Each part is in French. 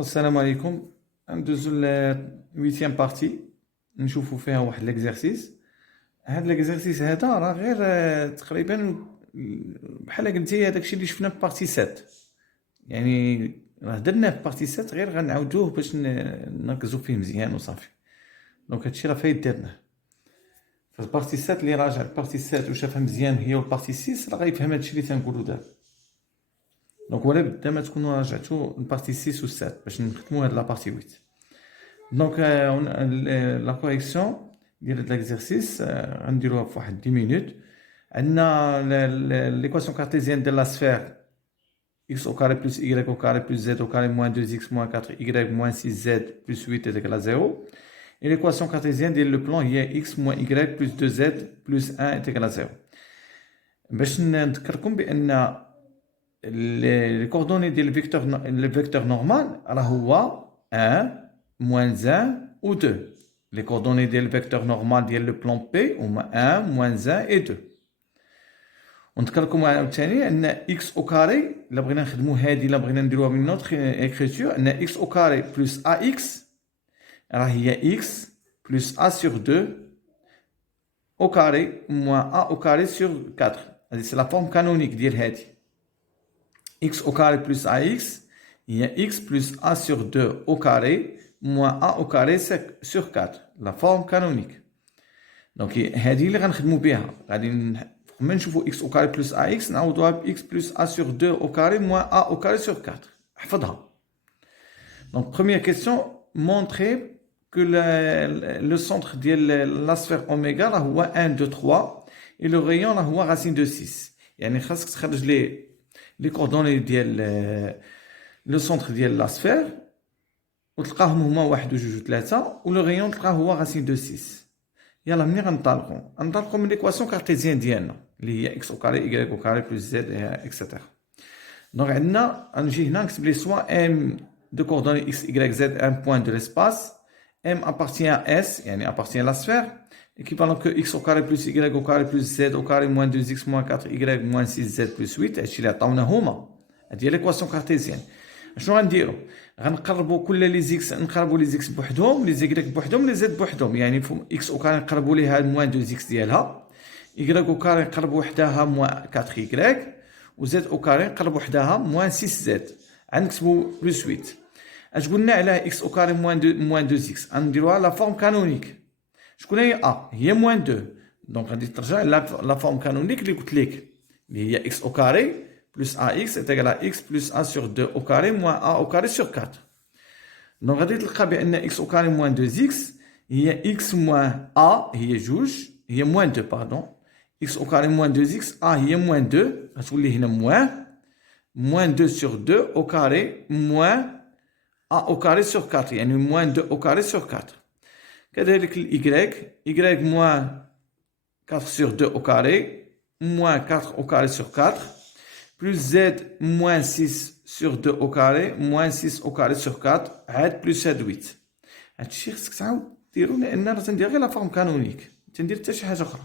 السلام عليكم. ندوزو للويتيام بارتي نشوفو فيها واحد ليكزارسيس. هاد ليكزارسيس هذا راه غير تقريبا بحال قلتي هداكشي اللي شفنا في بارتي 7. يعني راه درناه في بارتي 7 غير غنعاودوه باش نركزو فيه مزيان وصافي. دونك هادشي راه فايت درناه في بارتي 7. اللي راجع البارتي 7 وشافها مزيان هي والبارتي 6 راه غيفهم هادشي اللي تنقولو دابا. دونك ولا بدا ما تكونوا راجعتوا البارتي 6 و 7 باش نختموا هاد لا بارتي 8. دونك لا كوريكسيون ديال هاد ليكزارسيس غنديروها في واحد 10 مينوت. عندنا ليكواسيون كارتيزيان ديال لا سفير x au carré plus y au carré plus z au carré moins 2x moins 4y moins 6z plus 8 est égal à 0. Et l'équation cartésienne de le plan هي x moins y plus 2z plus 1 est égal à 0. باش نذكركم بان les coordonnées le vecteur normal راه هو 1 moins 1 ou 2. Les coordonnées du vecteur normal ديال le plan P هما 1 moins 1 et 2. ونذكركم عاوتاني ان x au carré الا بغينا نخدموا هذه الا بغينا نديروها من نوتر écriture ان x au carré plus ax راه هي x plus a sur 2 au carré moins a au carré sur 4. هذه c'est la forme canonique ديال هذه. x au carré plus ax هي x plus a sur 2 au carré moins a au carré sur 4. La forme canonique. Donc هذه اللي غنخدموا بها. غادي ملي نشوفوا x au carré plus ax نعوضوها ب x plus a sur 2 au carré moins a au carré sur 4. احفظها. Donc première question, montrer que le centre ديال la sphère oméga راه هو 1 2 3 et le rayon راه هو racine de 6. يعني خاصك تخرج les coordonnées ديال le centre ديال la sphère وتلقاهم هما 1 و 2 و 3 و le rayon تلقاه هو racine de 6. يلا منين غنطلقوا من ليكواسيون كارتيزيان ديالنا اللي هي x au carré y au carré plus z etc. دونك عندنا غنجي هنا نكتب لي سوا m de coordonnées x y z un point de l'espace. M appartient à S يعني appartient à la sphère équivalent que x au carré plus y au carré plus z au carré moins 2x moins 4y moins 6z plus 8. هادشي اللي عطاونا هما. هادي هي ليكواسيون كارتيزيان. شنو غنديرو؟ غنقربوا كل لي زيكس نقربوا لي زيكس بوحدهم لي زيكريك بوحدهم لي زد بوحدهم. يعني اكس او كاري نقربوا ليها موان 2 زيكس ديالها y او كاري نقربوا وحدها موان 4 y و زد او كاري نقربوا وحدها موان 6 زد. غنكتبوا بلس 8. اش قلنا على اكس او كاري موان 2 زيكس غنديروها لا فورم كانونيك. شكون هي ا؟ هي موان 2. دونك غادي ترجع لا فورم كانونيك اللي قلت لك اللي هي اكس او كاري plus ax est égal à x plus a sur 2 au carré moins a au carré sur 4. Donc, غادي تلقى بأن x au carré moins 2x هي x moins a هي جوج هي moins 2 pardon. x au carré moins 2x a هي moins 2 غتولي هنا moins 2 sur 2 au carré moins a au carré sur 4 يعني moins 2 au carré sur 4. كذلك y moins 4 sur 2 au carré moins 4 au carré sur 4 plus z moins 6 sur 2 au carré moins 6 au carré sur 4 عاد plus هاد 8. هادشي خصك تعاود ديرو لان راه تندير غير لا فورم كانونيك تندير حتى شي حاجه اخرى.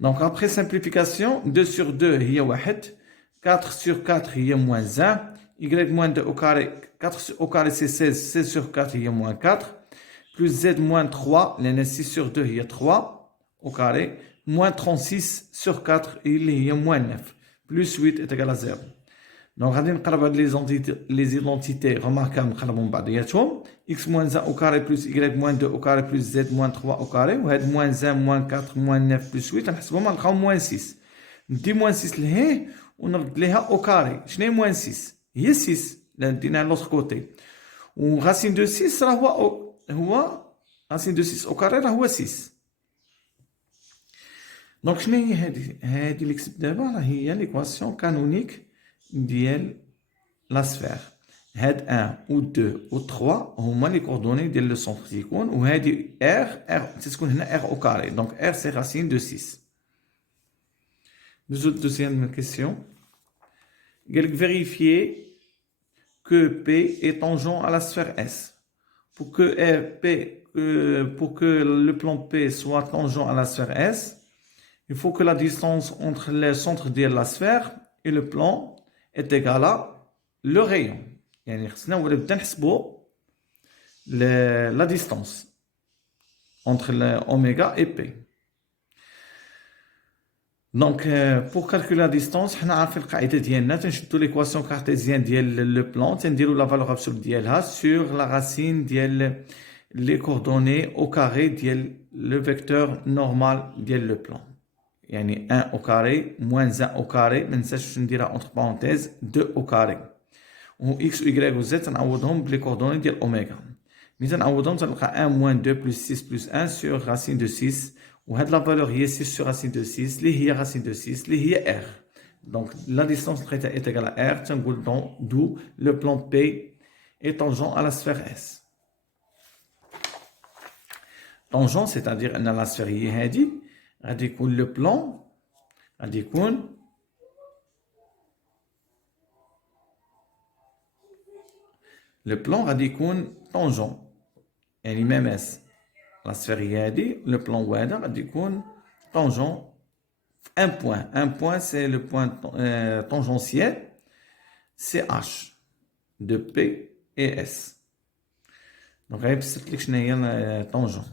دونك après simplification 2 sur 2 هي 1 4 sur 4 هي moins 1 y moins 2 au carré 4 au carré c'est 16 16 sur 4 هي moins 4 plus z moins 3 لان 6 sur 2 هي 3 au carré moins 36 sur 4 اللي هي moins 9 plus 8 est égal à 0. Donc, غادي نقرب هاد les identités remarquables نقربهم بعضياتهم x moins 1 au carré plus y moins 2 au carré plus z moins 3 au carré وهاد moins 1 moins 4 moins 9 plus 8 نحسبهم نلقاو moins 6. ندي moins 6 لهيه ونرد ليها au carré. شنو هي moins 6؟ هي 6 اللي ديناها لوطر كوتي. و racine de 6 راه هو racine de 6 au carré راه هو 6. دونك شنو هي هادي اللي كتبت دابا راه هي ليكواسيون كانونيك ديال لا سفير. هاد 1 و 2 و 3 هما لي كوردوني ديال لو سونتر تيكون وهادي ار تتكون هنا ار او كاري. دونك ار سي راسين دو 6. دوزيام كيسيون قالك vérifier que P est tangent à la sphère S. Pour que le plan P soit tangent à la sphère S, il faut que la distance entre le centre de la sphère et le plan est égale à le rayon. يعني خصنا ولا نبدا نحسبوا la distance entre oméga et P. Donc, pour calculer la distance, on a fait le قاعدة ديالنا تنشدو l'équation cartésienne ديال le plan, تنديرو la valeur absolue ديالها sur la racine ديال les coordonnées au carré ديال le vecteur normal ديال le plan. يعني 1 au carré moins 1 au carré, ما ننساش نديرها entre parenthèses 2 au carré. و x, y و z تنعوضهم بلي coordonnées ديال oméga. ملي تنعوضهم تلقى 1 moins 2 plus 6 plus 1 sur racine de 6. وهاد la valeur هي 6 sur racine de 6 اللي هي racine de 6 اللي هي r. Donc la distance est égale à r, تنقول d'où le plan P est tangent à la sphère S. Tangent, c'est-à-dire أن la sphère هي هادي غادي يكون le plan غادي يكون le plan غادي يكون tangent يعني même S. La sphère هي هادي le plan هو هذا غادي يكون tangent un point. Un point, c'est le point tangentiel, c'est H de P et S. Donc, on va voir la tangent.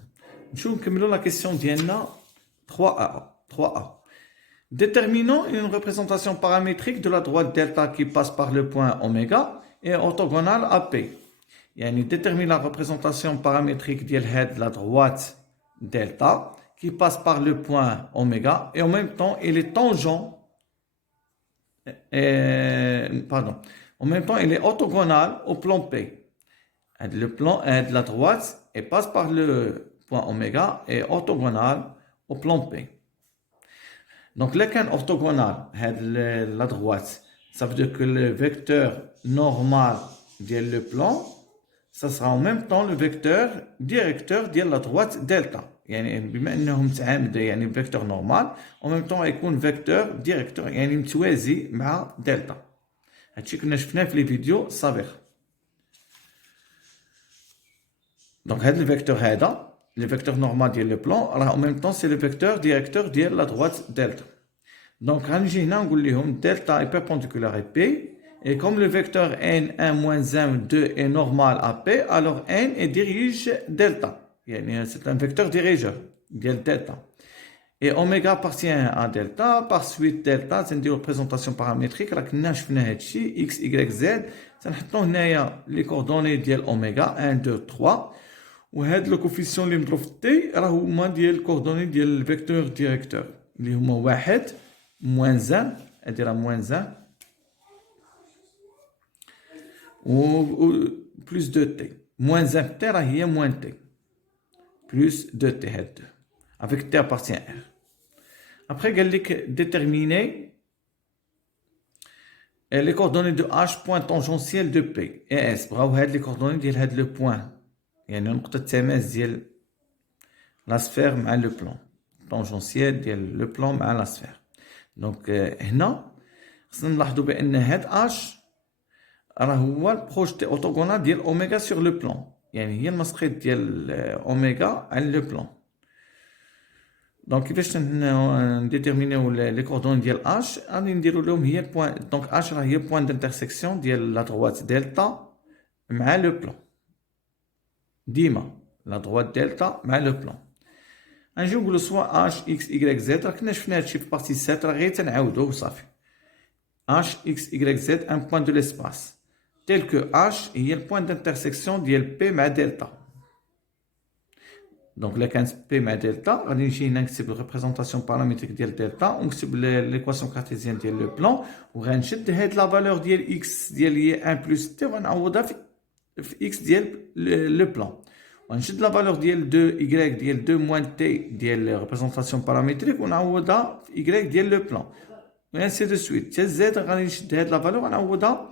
Je vais la question d'Yenna 3A. 3A. Déterminons une représentation paramétrique de la droite delta qui passe par le point oméga et orthogonale à P. Yani détermine la représentation paramétrique de la droite delta qui passe par le point oméga et en même temps il est tangent, en même temps il est orthogonal au plan P. Le plan de la droite et passe par le point oméga et orthogonal au plan P. Donc lequel orthogonal la droite, ça veut dire que le vecteur normal de le plan, ça sera en même temps le vecteur directeur de la droite delta. يعني بما انه متعامد يعني فيكتور نورمال او ميم طون يكون فيكتور ديريكتور يعني متوازي مع دلتا. هادشي كنا شفناه في لي فيديو السابق. دونك هاد الفيكتور هذا لي فيكتور نورمال ديال لو بلان راه او ميم طون سي لو فيكتور ديريكتور ديال لا دروات دلتا. دونك غنجي هنا نقول لهم دلتا اي بيربونديكولار اي بي et comme le vecteur n 1 moins 1 2 est normal à p alors n est dirige delta. C'est un vecteur dirigeur, delta. Et oméga appartient à delta, par suite delta, c'est une représentation paramétrique, x, y, z, les coordonnées de oméga, 1, 2, 3. Et le coefficient اللي مضروب في t هما ديال الكوردوني ديال الفيكتور ديريكتور اللي هما 1 moins 1 اديرها moins 1 و plus 2t moins 1 t راه هي moins t plus 2t head 2 avec t appartient à R. Après, il y a déterminer les coordonnées de H point tangentiel de P et S. Bravo, les coordonnées de le point. Il y a une نقطة تماس ديال la sphère مع le plan. Tangentiel ديال le plan مع la sphère. Donc هنا خصنا نلاحظوا بأن هاد H راه هو البروجي orthogonal ديال اوميغا sur le plan. يعني هي المسقط ديال اوميغا على لو بلان. دونك كيفاش نديتيرمينيو لي كوردوني ديال اش غادي نديرو لهم هي البوان. دونك اش راه هي بوان دانترسيكسيون ديال لا دروات دلتا مع لو بلان ديما لا دروات دلتا مع لو بلان. غنجيو نقولو سوا اش اكس اي زد راه كنا شفنا هادشي في بارتي 7 راه غير تنعاودوه وصافي. اش اكس اي زد ان بوان دو ليسباس tel que H est le point d'intersection de P et delta. Donc, le 15 P et delta, on a une représentation paramétrique de delta, on a l'équation cartésienne de le plan, on a la valeur de x de 1 plus t, on a x de le plan. On a la valeur de 2 y de 2 moins t de la représentation paramétrique, on a y de le plan. Et ainsi de suite. Z, on a la valeur, on a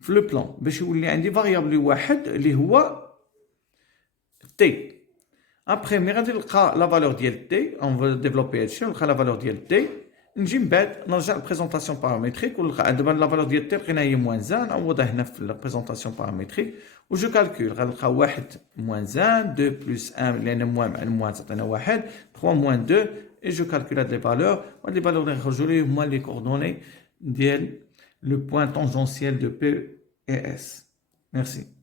في لو بلان باش يولي عندي فاريابل واحد اللي هو تي. ابخي مي غادي نلقى لا فالور ديال تي اون فو ديفلوبي هادشي نلقى لا فالور ديال تي نجي من بعد نرجع للبريزونطاسيون بارامتريك ونلقى دابا لا فالور ديال تي لقينا هي موان 1 نعوضها هنا في البريزونطاسيون بارامتريك و جو كالكول غنلقى 1 موان 1 2 بلس 1 لان موان مع الموان تعطينا 1 3 موان 2 اي جو كالكول هاد لي فالور وهاد لي فالور اللي يخرجوا لي هما لي كوردوني ديال le point tangentiel de P et S. Merci.